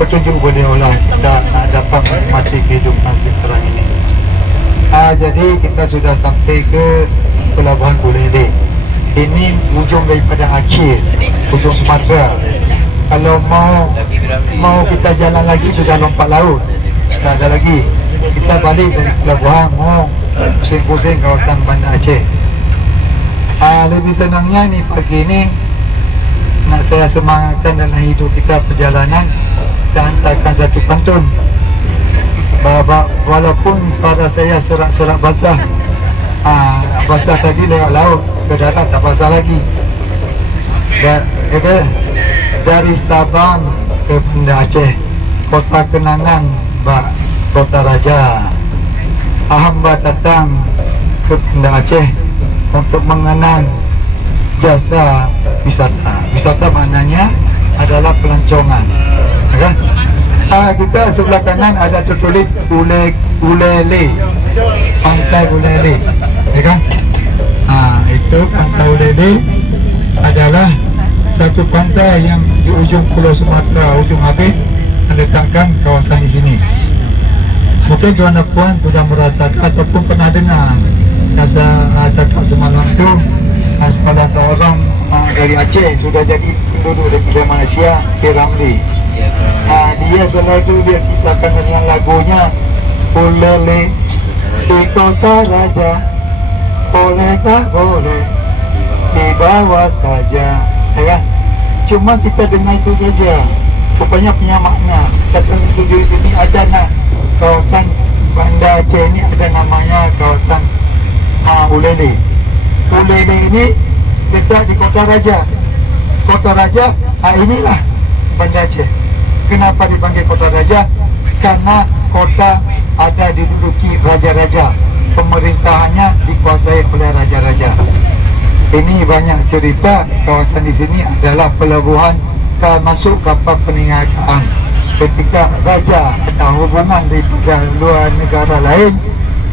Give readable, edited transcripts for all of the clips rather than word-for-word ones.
petunjuk boleh Allah kita nak dapat menikmati kehidupan sekarang ini. Jadi kita sudah sampai ke Pelabuhan Buleleng. Ini ujung daripada akhir ujung Sumatera. Kalau mau kita jalan lagi sudah lompat laut, tak ada lagi. Kita balik dari pelabuhan mau pusing-pusing kawasan Bandar Aceh. Lebih senangnya ni pagi ni nak saya semangatkan dalam hidup kita perjalanan, kita hantarkan satu pantun. Walaupun suara saya serak-serak basah, basah tadi lewat laut, ke darat tak basah lagi. Dari Sabang ke Banda Aceh, kota kenangan Kota Raja, hamba datang ke Banda Aceh untuk mengenang jasa wisata. Wisata maknanya adalah pelancongan, kan? Kita sebelah kanan ada tertulis Buleleng, Pantai Buleleng, ya kan? Itu Pantai Buleleng adalah satu pantai yang di ujung Pulau Sumatera, ujung habis, meletakkan kawasan di sini. Mungkin tuan dan puan sudah merasakan ataupun pernah dengar cakap semalam tu, salah seorang dari Aceh sudah jadi penduduk daripada Malaysia, K. Ramli. Dia selalu dia kisahkan dalam lagunya, Buleleng di Kota Raja, boleh tak boleh dibawa saja, ya kan? Cuma kita dengar itu saja, rupanya punya makna. Kata sendiri sini ada nak kawasan Banda Aceh ini ada namanya kawasan Buleleng. Buleleng ini letak di Kota Raja. Kota Raja, inilah Banda Aceh. Kenapa dipanggil Kota Raja? Karena kota ada diduduki raja-raja, pemerintahannya dikuasai oleh raja-raja. Ini banyak cerita. Kawasan di sini adalah pelabuhan masuk kapal perniagaan. Ketika raja ada hubungan daripada luar negara lain,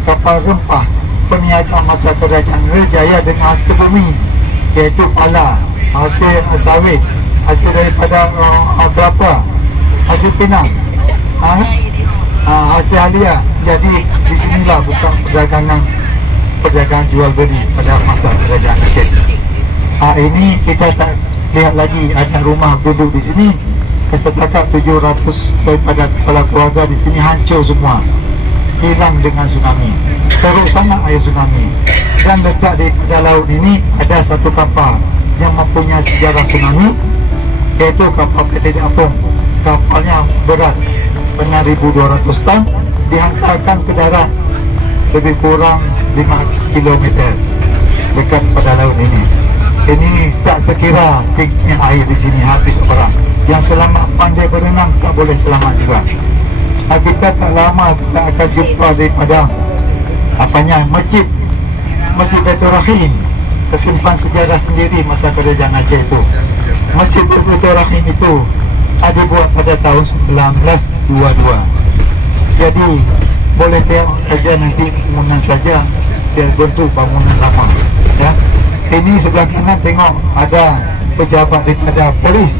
kapal rempah perniagaan masa kerajaan Jaya dengan hasil bumi, iaitu pala, hasil sawit, hasil daripada berapa, hasil pinang, hasil halia. Jadi di sinilah bukan perdagangan jual beli pada masa kerajaan Aceh. Ini kita tak lihat lagi ada rumah duduk di sini. Setakat 700 daripada kepala keluarga di sini hancur semua, hilang dengan tsunami. Teruk sangat air tsunami. Dan dekat di laut ini ada satu kapal yang mempunyai sejarah tsunami, iaitu kapal PT Apung. Kapalnya berat benar 1,200 ton, dihantarkan ke darat lebih kurang 5 km dekat pada laut ini. Ini tak terkira tingginya air di sini, habis orang. Yang selamat pandai berenang tak boleh selamat juga. Kita tak lama kita akan jumpa daripada masjid Baitur Rahim, tersimpan sejarah sendiri masa kerajaan Aceh itu. Masjid Baitur Rahim itu dibuat pada tahun 1922. Jadi boleh tengok saja nanti bangunan saja, dia bentuk bangunan lama, ya. Ini sebelah kanan tengok ada pejabat daripada polis.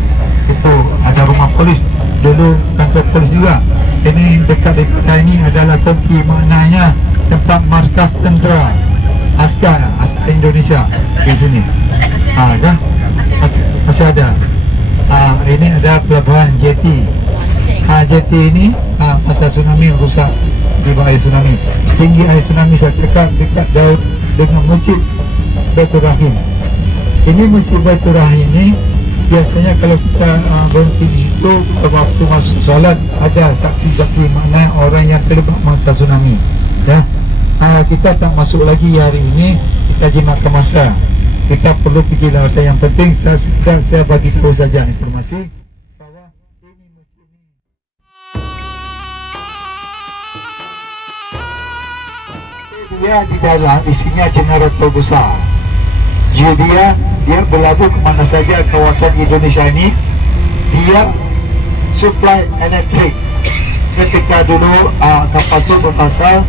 Itu ada rumah polis, dulu kantor polis juga. Ini dekat daripada ini adalah Koki, maknanya tempat markas tentera askar Indonesia di sini. Kan? Masih ada. Ini ada pelabuhan jeti. Jeti ini masa tsunami rusak di bawah air tsunami. Tinggi air tsunami dekat jauh dengan masjid Baitur Rahim. Ini masjid Baitur Rahim ini biasanya kalau kita berhenti di situ waktu masuk salat, ada saksi-saksi, maknanya orang yang terlibat masa tsunami, ya. Kita tak masuk lagi hari ini, kita jimatkan masa. Kita perlu pergi lautan. Yang penting saya bagi tahu saja informasi bahwa ini masjid ini. Dia di dalam isinya generator besar. Jadi dia berlabuh ke mana saja kawasan Indonesia ini. Dia supply elektrik. Ketika dulu kapal itu berasal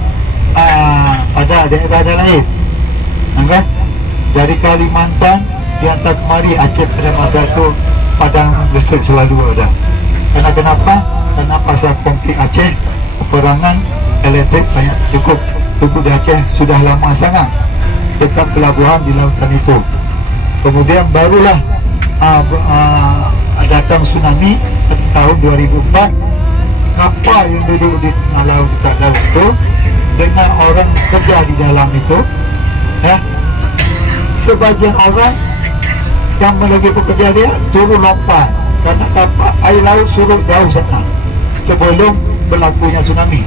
pada daerah lain, kan? Dari Kalimantan dihantar kemari Aceh pada masa itu, padang listrik selalu ada. Kenapa? karena pasar konflik Aceh, peperangan elektrik banyak cukup. Suku di Aceh sudah lama sangat dekat pelabuhan di lautan itu. Kemudian barulah datang tsunami tahun 2004. Kapal yang duduk di tengah laut dekat laut itu dengan orang kerja di dalam itu, ya, sebagian orang yang lagi bekerja dia turun lompat karena kapal air laut surut jauh sana sebelum berlakunya tsunami.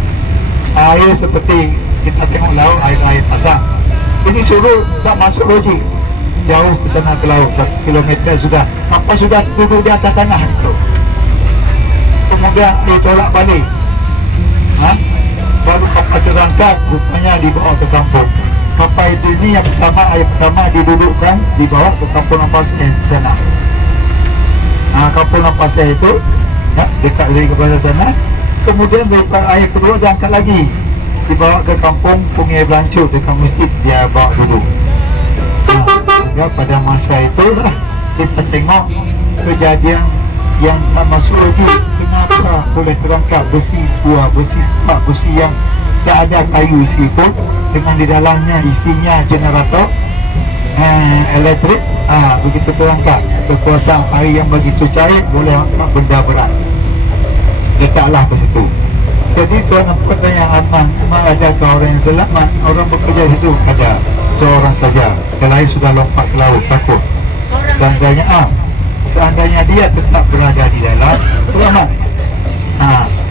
Air seperti kita tengok laut, air pasang ini surut tak masuk logik, jauh ke sana ke laut 1 kilometer sudah, kapal sudah duduk di atas tanah itu. Kemudian ditolak balik, baru kapal terangkat rupanya dibawa ke kampung. Kapal itu ini yang pertama, air pertama didudukkan, dibawa ke kampung Ampasnya di sana. Kampung Ampasnya itu dekat dari kepada sana. Kemudian air kedua diangkat lagi, dibawa ke kampung Pungai Belancu dekat masjid, dia bawa duduk. Pada masa itu lah kita tengok kejadian yang tak masuk lagi. Kenapa boleh terangkat besi, buah besi, pak besi yang tak ada kayu isi pun, dengan di dalamnya isinya generator elektrik. Begitu terangkat, kekuasaan air yang begitu cair boleh angkat benda berat, letaklah ke situ. Jadi tuan nampak yang aman, memang ada orang yang selamat. Orang bekerja di situ ada seorang saja, yang lain sudah lompat ke laut takut. Seandainya dia tetap berada di dalam, selamat.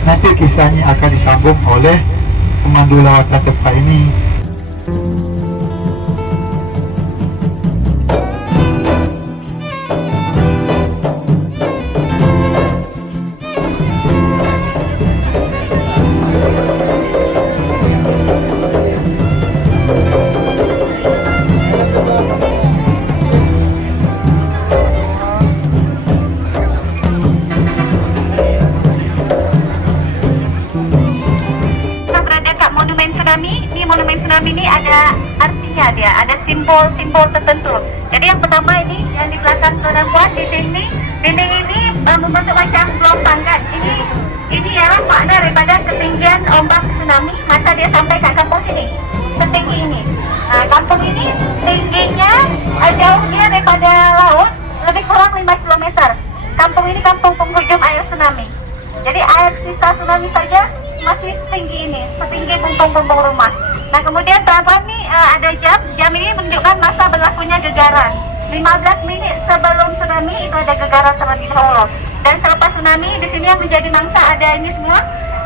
Nanti kisahnya akan disambung oleh pemandu lawatan tempat ini. Monumen tsunami ini ada artinya, dia ada simbol-simbol tertentu. Jadi yang pertama ini yang di belakang tuan puan, di dinding ini membentuk macam gelombang kan. Ini ialah makna daripada ketinggian ombak tsunami masa dia sampai ke kampung sini, setinggi ini. Kampung ini tingginya jauhnya daripada laut lebih kurang 5 km. Kampung ini kampung penghujung air tsunami. Jadi air sisa tsunami saja masih setinggi ini, setinggi bumbung-bumbung rumah. Nah kemudian terakhir nih ada jam ini menunjukkan masa berlakunya gegaran. 15 menit sebelum tsunami itu ada gegaran terlebih dahulu. Dan selepas tsunami di sini yang menjadi mangsa ada ini semua.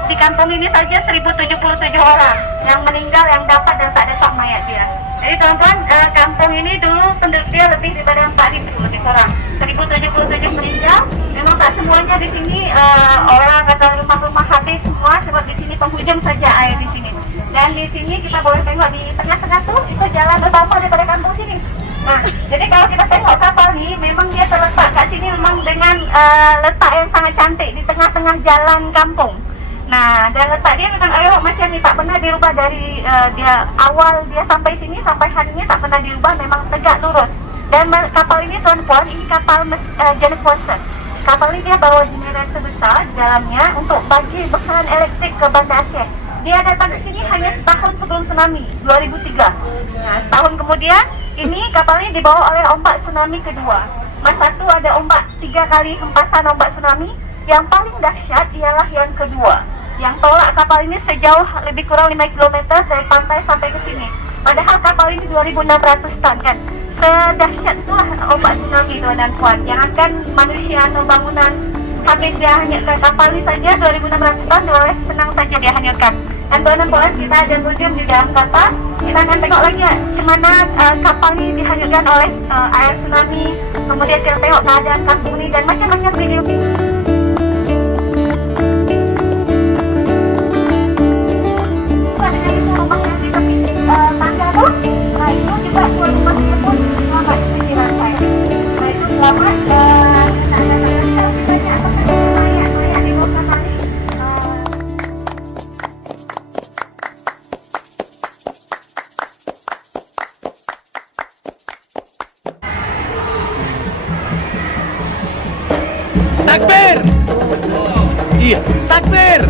Di kampung ini saja 1077 orang yang meninggal, yang dapat dan tak dapat mayat dia. Jadi teman-teman, kampung ini dulu penduduk dia lebih daripada 4.000 lebih kurang. 1077 meninggal. Memang tak semuanya di sini orang atau rumah-rumah habis semua, sebab di sini penghujung saja air di sini. Dan di sini kita boleh tengok di tengah-tengah tuh itu jalan utama daripada kampung sini. Nah, jadi kalau kita tengok kapal ni memang dia terletak kat sini memang dengan letak yang sangat cantik di tengah-tengah jalan kampung. Nah, dan letak dia memang ayo macam ni, tak pernah dirubah dari dia awal dia sampai sini sampai hari ini tak pernah dirubah, memang tegak lurus. Dan kapal ini tuan-puan, ini kapal jenis Watson. Kapal ini dia bawa generator besar di dalamnya untuk bagi bekalan elektrik ke Banda Aceh. Dia datang ke sini hanya setahun sebelum tsunami 2003. Nah, setahun kemudian ini kapal ini dibawa oleh ombak tsunami kedua. Masa itu ada ombak 3 kali hempasan ombak tsunami. Yang paling dahsyat ialah yang kedua, yang tolak kapal ini sejauh lebih kurang 5 km dari pantai sampai ke sini. Padahal kapal ini 2.600 ton kan. Sedahsyat itulah ombak tsunami tuan dan puan. Jangankan manusia atau bangunan habis dia hanyutkan, kapal ini saja 2.600 ton boleh senang saja dia hanyutkan. Dan tuan dan puan, kita ada museum di dalam kapal. Kita akan tengok lagi macam mana kapal ini dihanyutkan oleh air tsunami. Kemudian kita tengok keadaan kampung ini dan macam-macam video. Tangga tu, itu juga tuan rumah kita pun selamat seperti rantai. Itu selamat banyak mayat di bawah tadi. Takbir! Iya, takbir.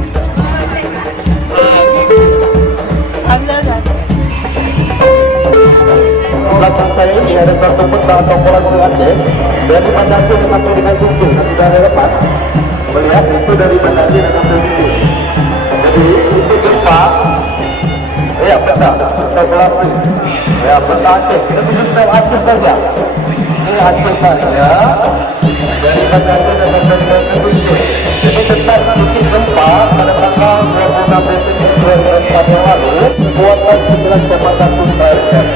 Belakang saya ini ada satu peta atau pola Aceh dari Banda Aceh sampai dengan situ. Sudah ada depan melihat itu dari Banda Aceh sampai situ. Jadi itu gempa. Ya peta kalkulasi. Ya peta Aceh. Tapi detail Aceh saja. Ini Aceh saja. Dari Banda Aceh sampai dengan situ. Jadi tentang titik gempa pada tanggal 26 Desember 2004 yang lalu kuatan 9,1 Richter.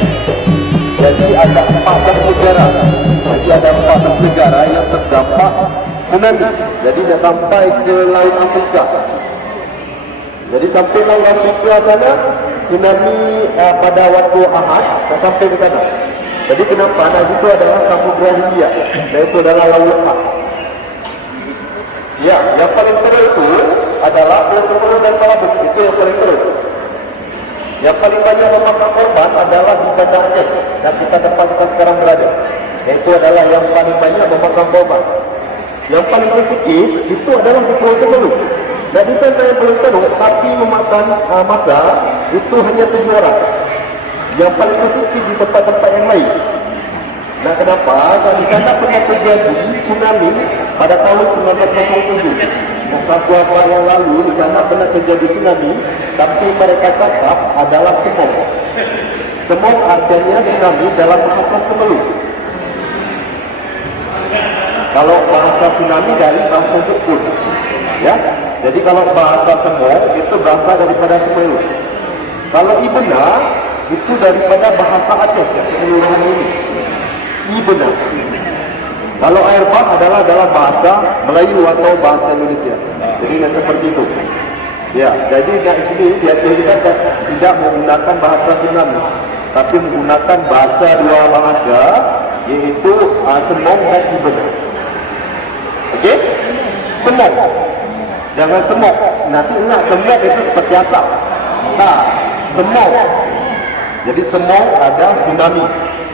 Jadi ada 14 negara. Jadi ada 14 negara yang terdampak tsunami. Jadi dia sampai ke Laut Afrika. Jadi sampai Laut Afrika sana tsunami pada waktu Ahad dah sampai ke sana. Jadi kenapa? Nah itu adalah Samudra Hindia. Dan itu adalah laut lepas. Ya, yang paling teruk itu adalah Pulau Semeru dan Palabok. Itu yang paling teruk. Yang paling banyak memakan korban adalah di Banda Aceh dan tempat kita sekarang berada. Itu adalah yang paling banyak memakan korban. Yang paling sedikit itu adalah di Pulau Semeru. Dan di sana yang paling teruk tapi memakan masa itu hanya 7 orang. Yang paling sedikit di tempat-tempat yang lain. Nah kenapa? Karena di sana pernah terjadi tsunami pada tahun 1907. Nah satu abad yang lalu di sana pernah terjadi tsunami, tapi mereka cakap adalah semok. Semok artinya tsunami dalam bahasa Semeru. Kalau bahasa tsunami dari bahasa Jepun, ya. Jadi kalau bahasa semok itu berasal daripada Semeru. Kalau ibena itu daripada bahasa Aceh keseluruhan ini. Ibena. Kalau air bah adalah dalam bahasa Melayu atau bahasa Indonesia. Jadi seperti itu. Ya, jadi di sini di Aceh kita tidak menggunakan bahasa tsunami, tapi menggunakan bahasa dua bahasa, yaitu semok dan ibena. Okey? Semok. Jangan semok. Nanti ingat semok itu seperti asap. Nah, semok. Jadi semok ada tsunami.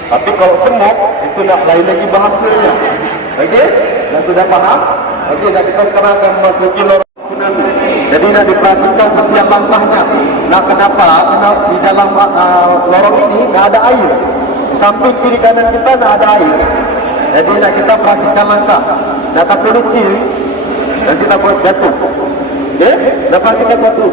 Tapi kalau semok itu nak lain lagi bahasanya. Okey? Dah sudah faham? Okey, nak kita sekarang akan memasuki lorong tsunami. Jadi nak diperhatikan setiap langkahnya. Nah, kenapa? Karena di dalam lorong ini tak ada air. Samping kiri kanan kita tak ada air. Jadi nak kita perhatikan langkah. Nak tak boleh licin, nanti tak buat jatuh. Okey? Nak perhatikan satu.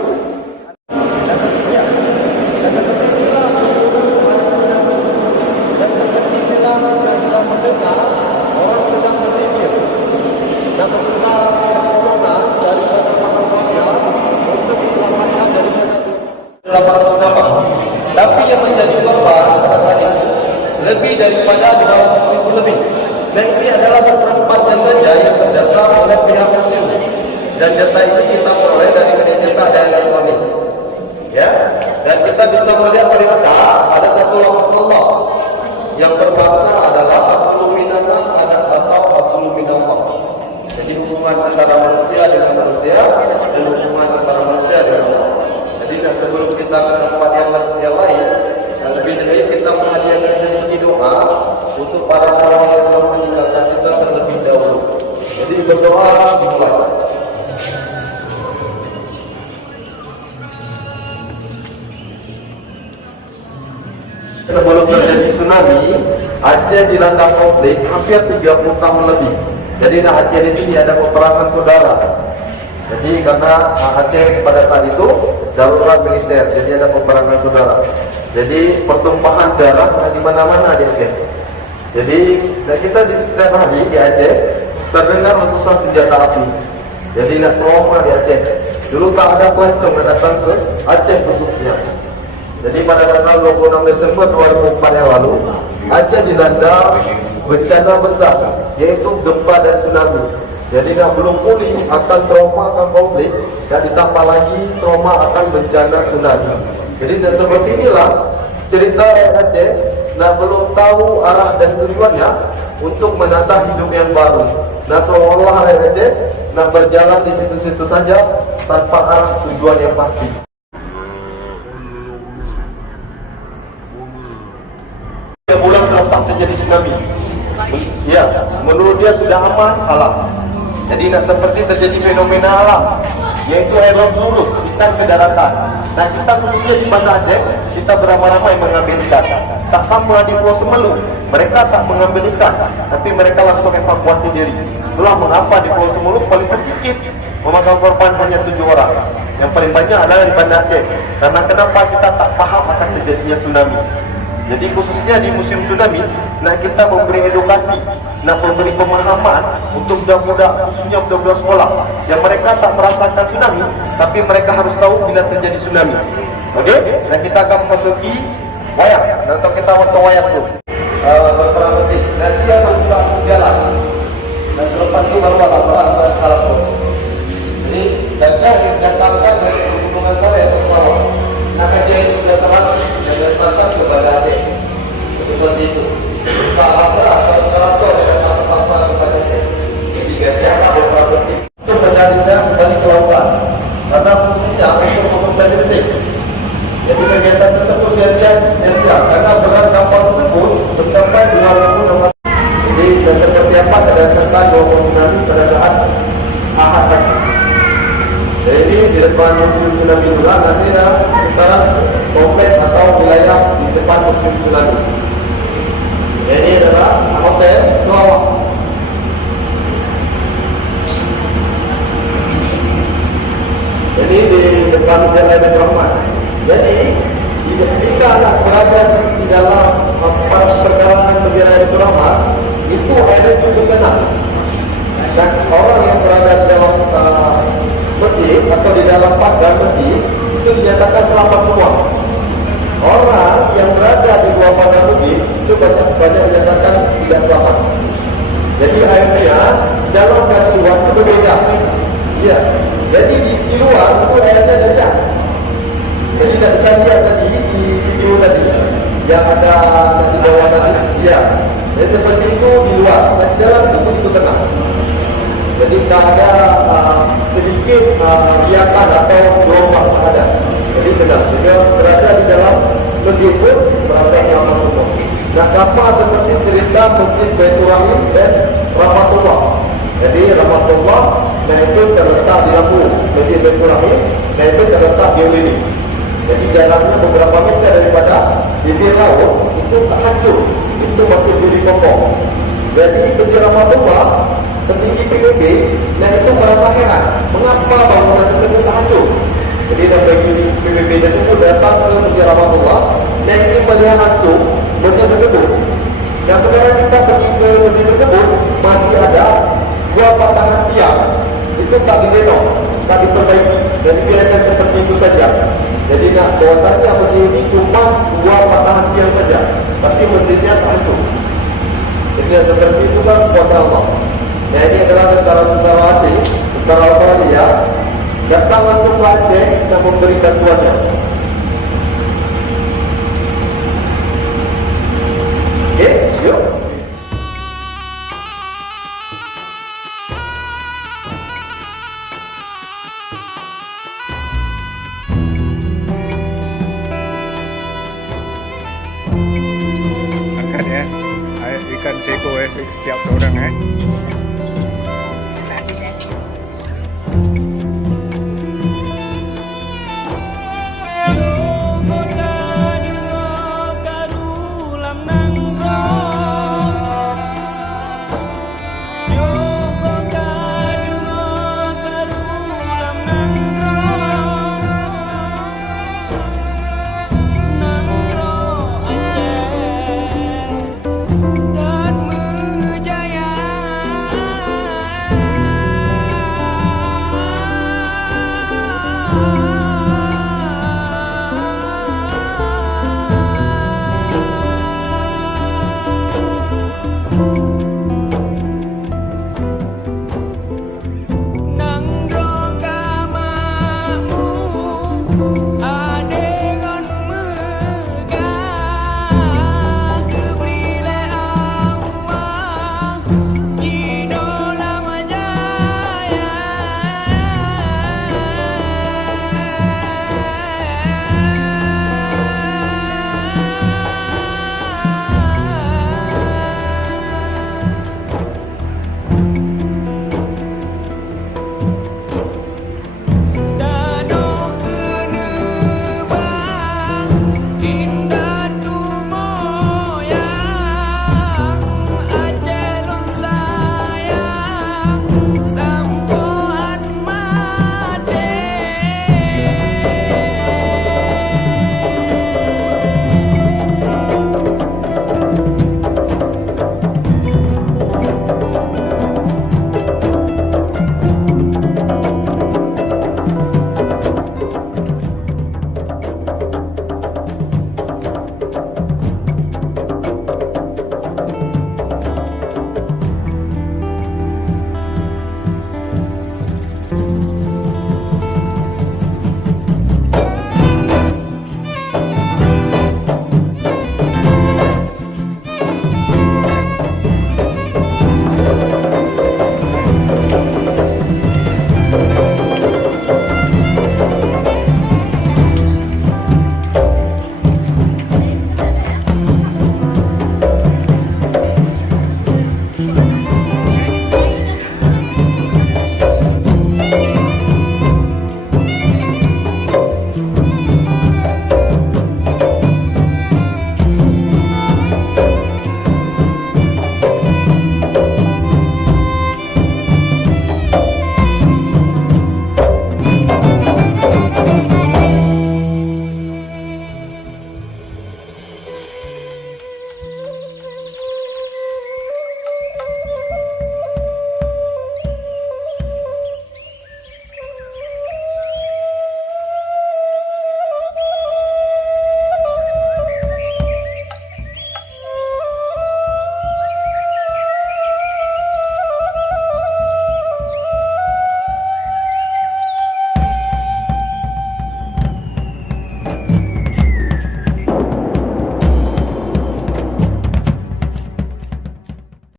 Tapi yang menjadi korban pada saat itu lebih daripada 200.000 lebih. Dan ini adalah seperempatnya saja yang terdata oleh pihak museum. Dan data ini kita peroleh dari media cetak dan elektronik. Ya, dan kita bisa melihat pada atas ada satu lafaz Allah. Yang pertama adalah Abdul Minanas atau Abdul Minallah. Jadi hubungan antara manusia dengan manusia dan hubungan antara manusia dengan Allah. Jadi sebelum kita ke tempat yang lain, lebih baik kita menghadiahkan sedikit doa untuk para sahabat yang telah meninggalkan kita terlebih dahulu. Jadi berdoa dimulai. Sebelum terjadi tsunami, Aceh dilanda konflik hampir 30 tahun lebih. Jadi Aceh di sini ada peperangan saudara. Jadi karena Aceh pada saat itu darurat militer, jadi ada peperangan saudara. Jadi pertumpahan darah di mana-mana di Aceh. Jadi kita di setiap hari di Aceh terdengar letusan senjata api. Jadi nak trauma di Aceh. Dulu tak ada pelancong yang datang ke Aceh khususnya. Jadi pada tanggal 26 Desember 2004 yang lalu, Aceh dilanda bencana besar, yaitu gempa dan tsunami. Jadi nak belum pulih akan trauma akan konflik, dan ditambah lagi trauma akan bencana tsunami. Jadi seperti inilah cerita Aceh. Nak belum tahu arah dan tujuannya untuk menata hidup yang baru. Nah seolah-olah Aceh nak berjalan di situ-situ saja tanpa arah tujuan yang pasti. Bulan selepas terjadi tsunami, ya, menurut dia sudah aman, halal. Jadi nak seperti terjadi fenomena alam, yaitu air laut surut, ikan ke daratan. Nah kita khususnya di Banda Aceh, kita beramai-ramai mengambil ikan. Tak sama di Pulau Semelu, mereka tak mengambil ikan, tapi mereka langsung evakuasi diri. Itulah mengapa di Pulau Semelu paling tersikit, memakan korban hanya 7 orang. Yang paling banyak adalah di Banda Aceh. Karena kenapa kita tak paham akan terjadinya tsunami. Jadi khususnya di musim tsunami, nak kita memberi edukasi, nak memberi pemahaman untuk budak-budak, khususnya budak-budak sekolah yang mereka tak merasakan tsunami, tapi mereka harus tahu bila terjadi tsunami. Okey? Dan kita akan memasuki wayang. Nanti kita menonton wayang tu. Berperang penting. Nanti dia membuka sejalan. Dan selepas itu baru ada salah tu. Jadi gajah didatangkan dari perhubungan saya atau bawah. Nah gajah ini sudah terang dan datangkan kepada Aceh. Seperti itu. Tak apa atau salah tu dia datang apa kepada Aceh. Jadi gajah berperang penting. Itu menjadinya kembali ke lautan. Karena fungsinya untuk masukkan listrik. Jadi kegiatan tersebut sia-sia karena berat kapal tersebut mencapai 26. Jadi dan seperti apa berdasarkan gelombang tsunami pada saat Ahad pagi. Jadi ini di depan musim tsunami juga nanti ada sekitaran komplek atau wilayah di depan musim tsunami. Ini adalah hotel Sarawak. Jadi di depan Jalan Rahmat. Jadi jika anak berada di dalam perjalanan berjalan di Rahmat, itu airnya cukup tenang. Dan orang yang berada di dalam masjid atau di dalam pagar masjid itu dinyatakan selamat semua. Orang yang berada di luar pagar masjid itu banyak dinyatakan tidak selamat. Jadi airnya dalam dan luar itu berbeda. Ya. Jadi di luar itu airnya dahsyat. Jadi tidak bisa lihat tadi di video tadi yang ada di bawah tadi. Ya. Jadi seperti itu di luar, dan di dalam itu begitu tenang. Jadi tak ada sedikit riakan atau gelombang ada. Jadi tenang. Jika berada di dalam masjid pun merasa selamat semua. Nah sama seperti cerita Masjid Baitur Rahim dan Rahmatullah. Jadi Rahmatullah, nah itu terletak di lampu Masjid Baitur Rahim, nah itu terletak di Ulini. Jadi jaraknya beberapa meter daripada bibir laut itu tak hancur, itu masih berdiri kokoh. Jadi Masjid Rahmatullah, petinggi PBB, nah itu merasa heran, mengapa bangunan tersebut tak hancur. Jadi dan bagi PBB tersebut datang ke Masjid Rahmatullah, nah itu melihat langsung masjid tersebut. Dan sekarang kita pergi ke masjid tersebut, masih ada 2 patahan tiang, itu tak direnov, tak diperbaiki, dan dibiarkan seperti itu saja. Jadi nak bahwasanya masjid ini cuma 2 patahan tiang saja, tapi masjidnya tak hancur. Jadi seperti itu kan kuasa Allah. Nah ini adalah tentara-tentara asing, tentara Australia, datang langsung ke Aceh dan memberi bantuannya. Oke, yuk. Angkat ya, ikan seko setiap orang